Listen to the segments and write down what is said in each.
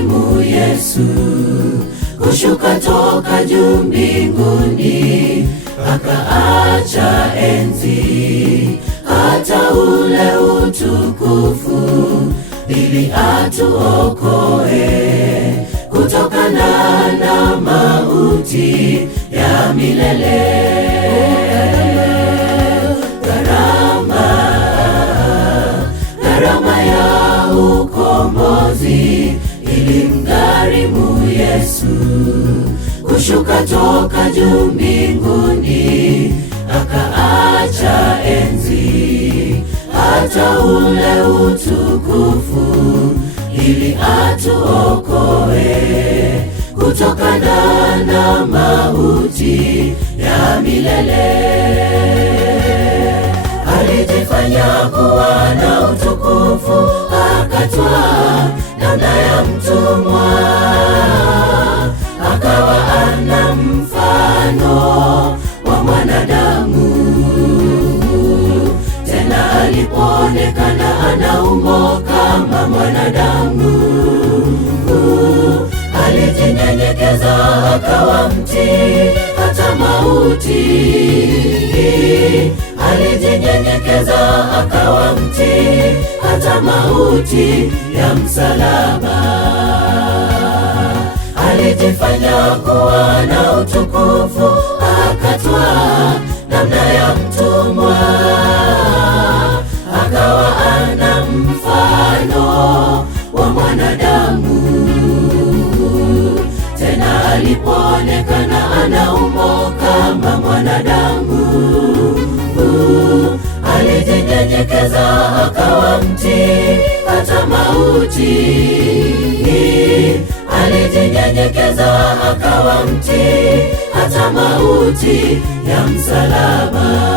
alimgharimu Yesu kushuka toka juu mbinguni, akaacha enzi hata ule utukufu, ili atuokoe kutokana na mauti ya milele. Gharama ya ukombozi ilimgharimu Yesu kushuka toka juu mbinguni, akaacha enzi hata ule utukufu, ili atuokoe kutokana na mauti ya milele. Alijifanya kuwa na utukufu, akatwaa namna ya mtumwa, akawa ana mfano wa mwanadamu. Tena alipoonekana ana umbo kama mwanadamu, alijinyenyekeza akawa mtii hata mauti. Alijinyenyekeza akawa mtii hata mauti ya msalaba. Alijifanya kuwa na utukufu, akatwaa namna ya mtumwa, akawa ana mfano wa mwanadamu. Tena alipoonekana ana umbo kama mwanadamu, alijinyenyekeza akawa mtii hata mauti. Alijinyenyekeza akawa mtii hata mauti ya msalaba.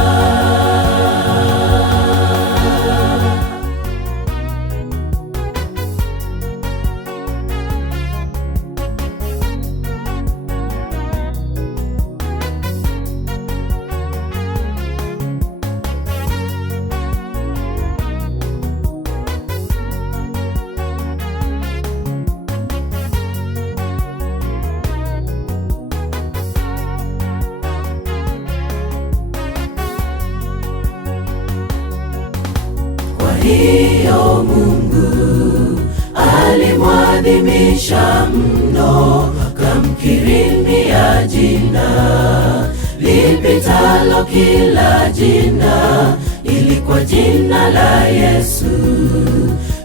Hiyo Mungu alimwadhimisha mno, akamkirimia jina lipitalo kila jina, ili kwa jina la Yesu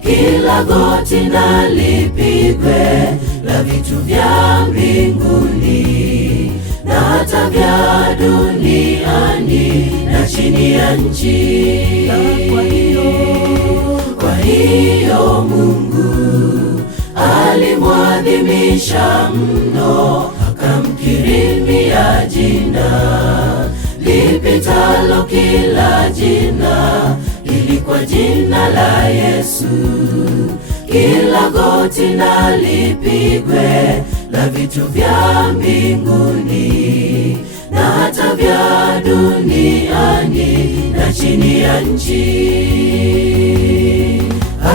kila goti na lipigwe, la vitu vya mbinguni na hata vya duniani na chini ya nchi. Kwa hiyo Mungu alimwadhimisha mno, akamkirimia jina lipitalo kila jina, ili kwa jina la Yesu kila goti na lipigwe, la vitu vya mbinguni na hata vya duniani na chini ya nchi.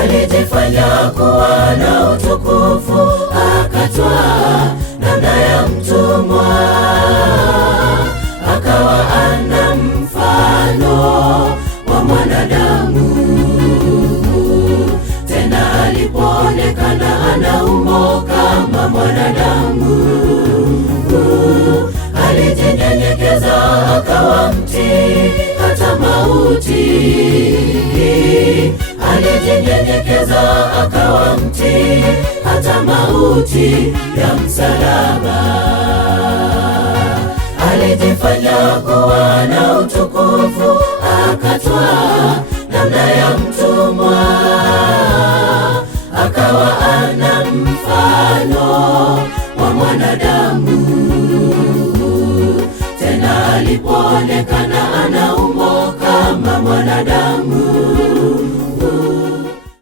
Alijifanya kuwa na utukufu, akatwaa namna ya mtumwa, akawa ana mfano wa mwanadamu. Tena alipoonekana ana umbo kama mwanadamu, alijinyenyekeza akawa mtii hata mauti. Alijinyenyekeza akawa mtii hata mauti ya msalaba. Alijifanya kuwa na utukufu, akatwaa namna ya mtumwa, akawa ana mfano wa mwanadamu. Tena alipoonekana ana umbo kama mwanadamu,